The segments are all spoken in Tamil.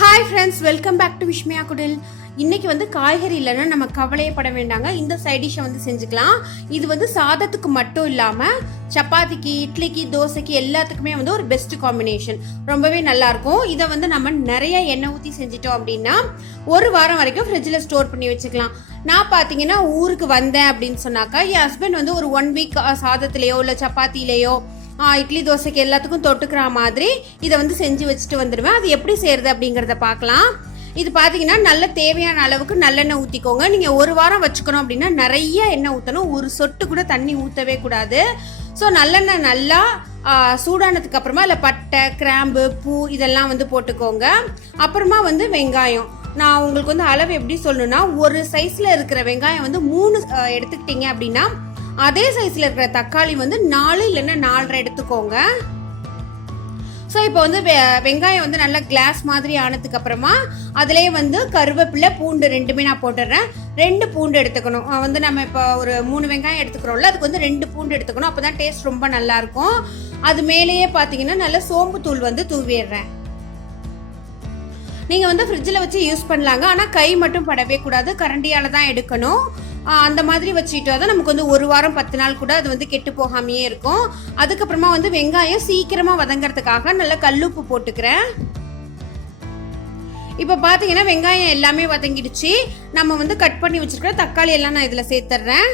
Hi friends, welcome back to Vishmiya Kudil. இன்னைக்கு வந்து காய்கறி இல்லைன்னா நம்ம கவலையே பட வேண்டாங்க. இந்த சைட் டிஷ்ஷை வந்து செஞ்சுக்கலாம். இது வந்து சாதத்துக்கு மட்டும் இல்லாமல் சப்பாத்திக்கு, இட்லிக்கு, தோசைக்கு எல்லாத்துக்குமே வந்து ஒரு பெஸ்ட் காம்பினேஷன். ரொம்பவே நல்லா இருக்கும். இதை வந்து நம்ம நிறைய எண்ணெய் ஊற்றி செஞ்சிட்டோம் அப்படின்னா ஒரு வாரம் வரைக்கும் ஃப்ரிட்ஜில் ஸ்டோர் பண்ணி வச்சுக்கலாம். நான் பார்த்தீங்கன்னா ஊருக்கு வந்தேன் அப்படின்னு சொன்னாக்கா என் ஹஸ்பண்ட் வந்து ஒரு 1 வீக் சாதத்துலேயோ இல்லை சப்பாத்திலேயோ இட்லி தோசைக்கு எல்லாத்துக்கும் தொட்டுக்கிற மாதிரி இதை வந்து செஞ்சு வச்சுட்டு வந்துடுவேன். அது எப்படி செய்யறது அப்படிங்கிறத பார்க்கலாம். இது பார்த்தீங்கன்னா நல்ல தேவையான அளவுக்கு நல்லெண்ணெய் ஊற்றிக்கோங்க. நீங்கள் ஒரு வாரம் வச்சுக்கணும் அப்படின்னா நிறைய எண்ணெய் ஊற்றணும். ஒரு சொட்டு கூட தண்ணி ஊற்றவே கூடாது. ஸோ நல்லெண்ணெய் நல்லா சூடானதுக்கு அப்புறமா இல்லை பட்டை, கிராம்பு, பூ இதெல்லாம் வந்து போட்டுக்கோங்க. அப்புறமா வந்து வெங்காயம். நான் உங்களுக்கு வந்து அளவு எப்படி சொல்லணும்னா, ஒரு சைஸில் இருக்கிற வெங்காயம் வந்து 3 எடுத்துக்கிட்டீங்க அப்படின்னா அதே சைஸ்ல இருக்கிற தக்காளி வந்து 4 இல்லைன்னா 4.5 எடுத்துக்கோங்க. ஸோ இப்போ வந்து வெங்காயம் வந்து நல்லா கிளாஸ் மாதிரி ஆனதுக்கு அப்புறமா அதுலேயே வந்து கருவேப்பிலை, பூண்டு ரெண்டுமே நான் போட்டுடுறேன். 2 பூண்டு எடுத்துக்கணும். வந்து நம்ம இப்போ ஒரு 3 வெங்காயம் எடுத்துக்கிறோம்ல, அதுக்கு வந்து 2 பூண்டு எடுத்துக்கணும். அப்போ தான் டேஸ்ட் ரொம்ப நல்லா இருக்கும். அது மேலேயே பார்த்தீங்கன்னா நல்ல சோம்பு தூள் வந்து தூவிடுறேன். நீங்கள் வந்து ஃப்ரிட்ஜில் வச்சு யூஸ் பண்ணலாங்க. ஆனால் கை மட்டும் படவே கூடாது, கரண்டியால் தான் எடுக்கணும். அந்த மாதிரி வச்சுக்கிட்டா தான் நமக்கு வந்து ஒரு வாரம் 10 நாள் கூட அது வந்து கெட்டு போகாமையே இருக்கும். அதுக்கப்புறமா வந்து வெங்காயம் சீக்கிரமா வதங்கிறதுக்காக நல்லா கல்லுப்பு போட்டுக்கிறேன். இப்போ பார்த்தீங்கன்னா வெங்காயம் எல்லாமே வதங்கிடுச்சு. நம்ம வந்து கட் பண்ணி வச்சிருக்கிற தக்காளி எல்லாம் நான் இதில் சேர்த்துறேன்.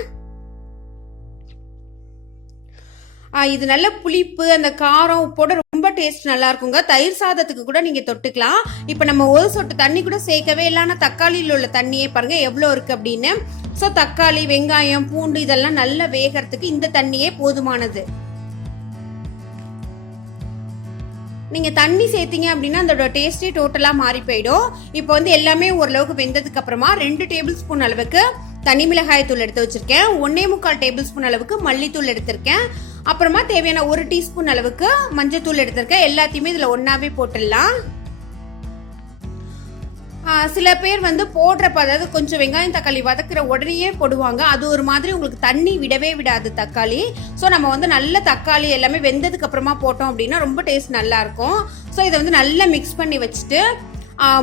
இது நல்ல புளிப்பு, அந்த காரம், உப்போட ரொம்ப டேஸ்ட் நல்லா இருக்குங்க. தயிர் சாதத்துக்கு கூட நீங்க தொட்டுக்கலாம். இப்போ நம்ம ஒரு சொட்டு தண்ணி கூட சேர்க்கவே இல்லைன்னா தக்காளியில் உள்ள தண்ணியே பாருங்க எவ்வளோ இருக்கு அப்படின்னு. ஸோ தக்காளி, வெங்காயம், பூண்டு இதெல்லாம் நல்லா வேகிறதுக்கு இந்த தண்ணியே போதுமானது. நீங்க தண்ணி சேர்த்தீங்க அப்படின்னா அதோட டேஸ்டே டோட்டலா மாறி போயிடும். இப்போ வந்து எல்லாமே ஓரளவுக்கு வெந்ததுக்கு அப்புறமா 2 டேபிள் ஸ்பூன் அளவுக்கு தனி மிளகாய் தூள் எடுத்து வச்சிருக்கேன். 1.25 டேபிள் ஸ்பூன் அளவுக்கு மல்லித்தூள் எடுத்திருக்கேன். அப்புறமா தேவையான 1 டீஸ்பூன் அளவுக்கு மஞ்சள் தூள் எடுத்திருக்கேன். எல்லாத்தையுமே இதுல ஒன்னாவே போட்டுடலாம். சில பேர் வந்து போடுறப்ப, அதாவது கொஞ்சம் வெங்காயம் தக்காளி வதக்குற உடனேயே போடுவாங்க. அது ஒரு மாதிரி உங்களுக்கு தண்ணி விடவே விடாது தக்காளி. ஸோ நம்ம வந்து நல்ல தக்காளி எல்லாமே வெந்ததுக்கு அப்புறமா போட்டோம் அப்படின்னா ரொம்ப டேஸ்ட் நல்லா இருக்கும். ஸோ இதை வந்து நல்லா மிக்ஸ் பண்ணி வச்சுட்டு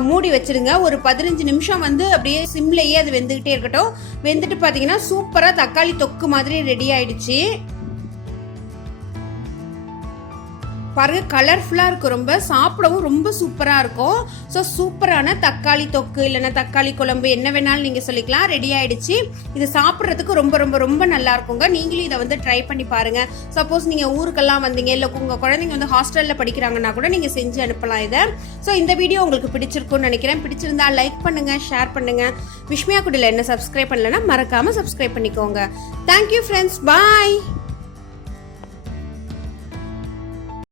மூடி வச்சிருங்க. ஒரு 15 நிமிஷம் வந்து அப்படியே சிம்லையே அது வெந்துகிட்டே இருக்கட்டும். வெந்துட்டு பார்த்தீங்கன்னா சூப்பராக தக்காளி தொக்கு மாதிரி ரெடி ஆயிடுச்சு. பாருங்க, கலர்ஃபுல்லா இருக்கும். ரொம்ப சாப்பிடவும் ரொம்ப சூப்பரா இருக்கும். ஸோ சூப்பரான தக்காளி தொக்கு இல்லைன்னா தக்காளி குழம்பு என்ன வேணாலும் நீங்க சொல்லிக்கலாம், ரெடி ஆயிடுச்சு. இது சாப்பிட்றதுக்கு ரொம்ப ரொம்ப ரொம்ப நல்லா இருக்குங்க. நீங்களும் இதை வந்து ட்ரை பண்ணி பாருங்க. சப்போஸ் நீங்க ஊருக்கெல்லாம் வந்தீங்க, இல்லை உங்க குழந்தைங்க வந்து ஹாஸ்டல்ல படிக்கிறாங்கன்னா கூட நீங்க செஞ்சு அனுப்பலாம் இதை. ஸோ இந்த வீடியோ உங்களுக்கு பிடிச்சிருக்கும்னு நினைக்கிறேன். பிடிச்சிருந்தா லைக் பண்ணுங்க, ஷேர் பண்ணுங்க. விஷ்மியா குடில என்ன சப்ஸ்கிரைப் பண்ணலன்னா மறக்காம சப்ஸ்கிரைப் பண்ணிக்கோங்க. தேங்க்யூ ஃப்ரெண்ட்ஸ், பாய்.